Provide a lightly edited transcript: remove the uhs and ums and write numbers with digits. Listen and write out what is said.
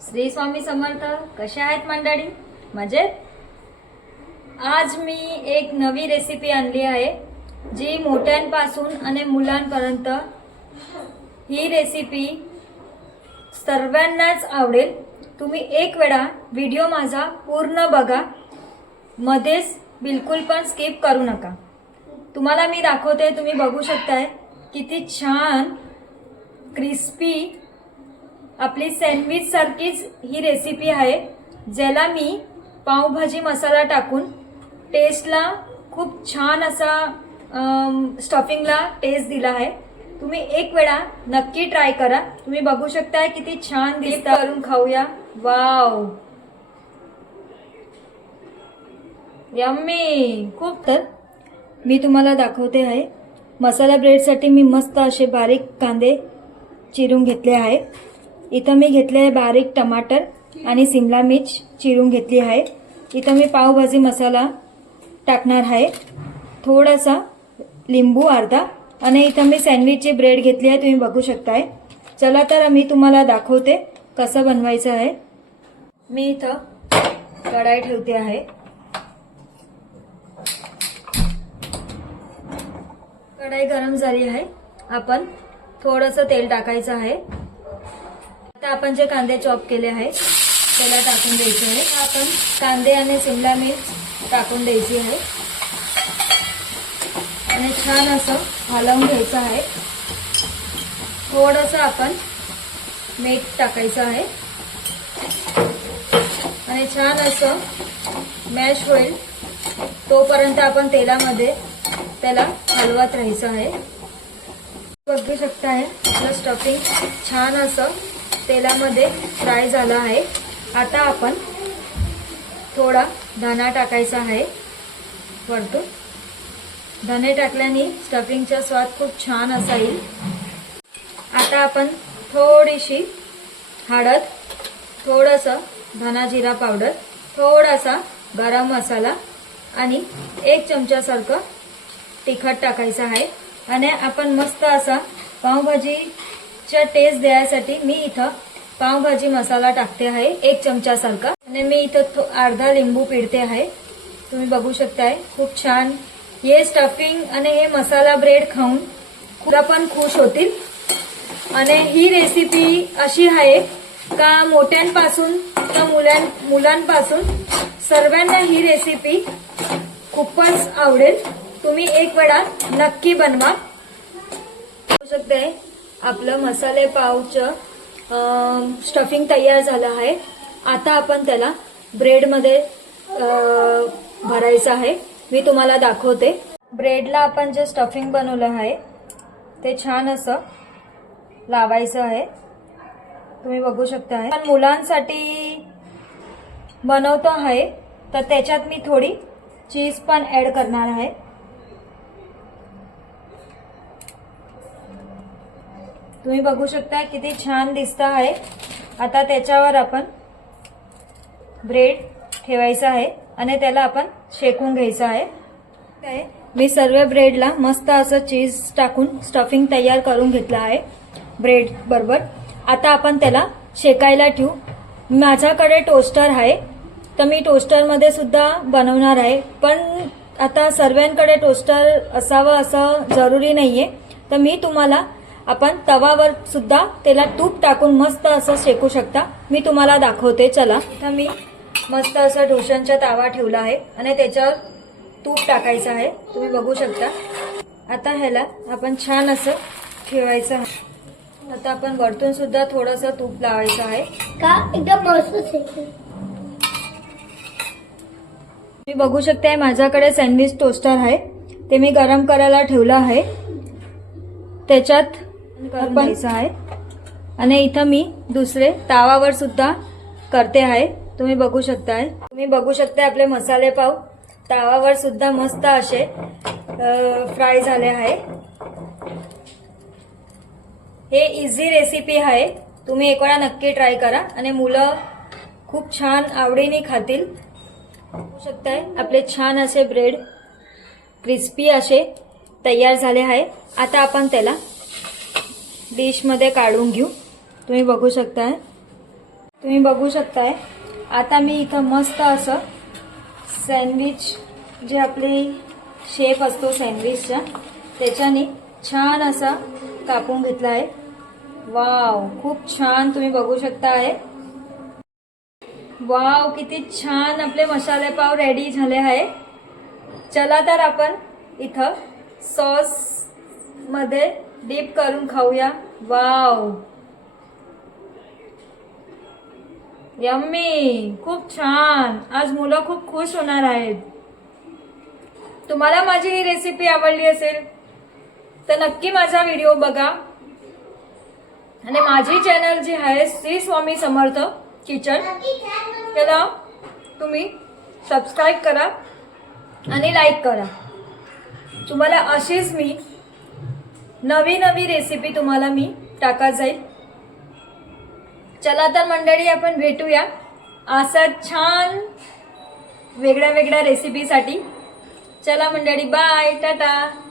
श्री स्वामी समर्थ. कशा आहेत मंडळी? मजेत. आज मी एक नवी रेसिपी आणली आहे जी मोठ्यांपासून आणि मुलांपर्यंत ही रेसिपी सर्वांनाच आवडेल. तुम्ही एक वेळा व्हिडिओ माझा पूर्ण बघा, मध्येच बिलकुल पण स्किप करू नका. तुम्हाला मी दाखवते, तुम्ही बघू शकताय किती छान क्रिस्पी आपली सँडविच सारखीच ही रेसिपी आहे, ज्याला मी पावभाजी मसाला टाकून टेस्टला खूप छान असा स्टफिंगला टेस्ट दिला आहे. तुम्ही एक वेळा नक्की ट्राय करा. तुम्ही बघू शकताय किती छान दिसतं. करून खाऊया. Wow, yummy. खूप. तर मी तुम्हाला दाखवते आहे. मसाला ब्रेडसाठी मी मस्त असे बारीक कांदे चिरून घेतले आहे. इथं मी घेतले आहे बारीक टमाटर आणि सिमला मिर्च चिरून घेतली आहे. इथं मी पावभाजी मसाला टाकणार आहे, थोडासा लिंबू अर्धा, आणि इथं मी सँडविचची ब्रेड घेतली आहे, तुम्ही बघू शकताय. चला तर मी तुम्हाला दाखवते कसं बनवायचं आहे. मी इथं कढाई ठेवते आहे. कढाई गरम झाली आहे. आपण थोडंसं तेल टाकायचं आहे. आता आपण जे कांदे चॉप केले आहे त्याला टाकून द्यायचे आहे. आपण कांदे आणि शिमला मिर्च टाकून द्यायची आहे आणि छान असं हलवून घ्यायचं आहे. थोडंसं आपण मीठ टाकायचं आहे आणि छान असं मॅश होईल तोपर्यंत आपण तेलामध्ये त्याला हलवत राहायचं आहे. बघू शकताय आपलं स्टफिंग छान असं तेलामध्ये फ्राय झालं आहे. आता आपण थोडा धना टाकायचा आहे वरतून. धने टाकल्याने स्टफिंगचा स्वाद खूप छान असा येईल. आता आपण थोडीशी हळद, थोडंसं धना जिरा पावडर, थोडासा गरम मसाला आणि 1 चमच्यासारखं तिखट टाकायचं आहे. आणि आपण मस्त असा पावभाजीचा टेस्ट द्यायसाठी मी इथं पावभाजी मसाला टाकते आहे 1 चमच्यासारखा. आणि मी इथं अर्धा लिंबू पिळते आहे. तुम्ही बघू शकताय खूप छान हे स्टफिंग आणि हे मसाला ब्रेड खाऊन खूप पण खुश होतील. आणि ही रेसिपी अशी आहे का मोठ्यांपासून का मुलांपासून सर्वांना ही रेसिपी खूपच आवडेल. तुम्ही एक वेळा नक्की बनवा. बघू शकताय आपलं मसाले पावचं स्टफिंग तयार झालं आहे. आता आपण त्याला ब्रेडमध्ये भरायचं आहे. मी तुम्हाला दाखवते. ब्रेडला आपण जे स्टफिंग बनवलं आहे ते छान असं लावायचं आहे. तुम्ही बघू शकता. पण मुलांसाठी बनवतो आहे तर त्याच्यात मी थोडी चीज पण ऍड करणार आहे. तुम्ही बघू शकता किती छान दिसतं आहे. आता त्याच्यावर आपण ब्रेड ठेवायचा आहे आणि त्याला आपण शेकून घ्यायचं आहे. मी सर्व ब्रेडला मस्त असं चीज टाकून स्टफिंग तयार करून घेतलं आहे ब्रेड बरोबर. आता आपण त्याला शेकायला ठेवू. माझ्याकडे टोस्टर आहे तर मी टोस्टरमध्ये सुद्धा बनवणार आहे. पण आता सर्वांकडे टोस्टर असावं असं जरुरी नाहीये, तर मी तुम्हाला आपण तवावर सुद्धा त्याला तूप टाकून मस्त असं शेकू शकता. मी तुम्हाला दाखवते. चला. तर मी मस्त असं डोशांचा तावा ठेवला आहे आणि त्याच्यावर तूप टाकायचं आहे. तुम्ही बघू शकता. आता ह्याला आपण छान असं ठेवायचं आहे. आता आपण वरतून सुद्धा थोडंसं तूप लावायचं आहे का एकदम मस्त. तुम्ही बघू शकताय माझ्याकडे सँडविच टोस्टर आहे, ते मी गरम करायला ठेवलं आहे. त्याच्यात घ्यायचं आहे आणि इथं मी दुसरे तावावर सुद्धा करते आहे. तुम्ही बघू शकताय आपले मसाले पाव तावावर सुद्धा मस्त असे फ्राय झाले आहे. हे इझी रेसिपी आहे. तुम्ही एक वेळा नक्की ट्राय करा आणि मुलं खूप छान आवडीने खातील. बघू शकताय आपले छान असे ब्रेड क्रिस्पी असे तयार झाले आहे. आता आपण त्याला डिश मध्ये काढून घेऊ. तुम्ही बघू शकताय तुम्ही बघू शकताय आता मी इथं मस्त असं सँडविच जे आपली शेप असतो सँडविचचा त्याच्याने छान असा कापून घेतला आहे. वाव, खूप छान तुम्ही बघू शकता आहे. वाव, किती छान आपले मसाले पाव रेडी झाले आहे. चला तर आपण इथं सॉस मध्ये डीप करून खाऊया. वाव, यम्मी, खूप छान. आज मुलं खूप खुश होणार आहेत. तुम्हाला माझी ही रेसिपी आवडली असेल तर नक्की माझा व्हिडिओ बघा आणि माझी चॅनल जी आहे श्री स्वामी समर्थ किचन त्याला तुम्ही सबस्क्राईब करा आणि लाईक करा. तुम्हाला अशीच मी नवी नवी रेसिपी तुम्हाला मी टाकत जाईल. चला तर मंडळी आपण भेटूया असं छान वेगळ्या वेगळ्या रेसिपीसाठी. चला मंडळी, बाय, टाटा.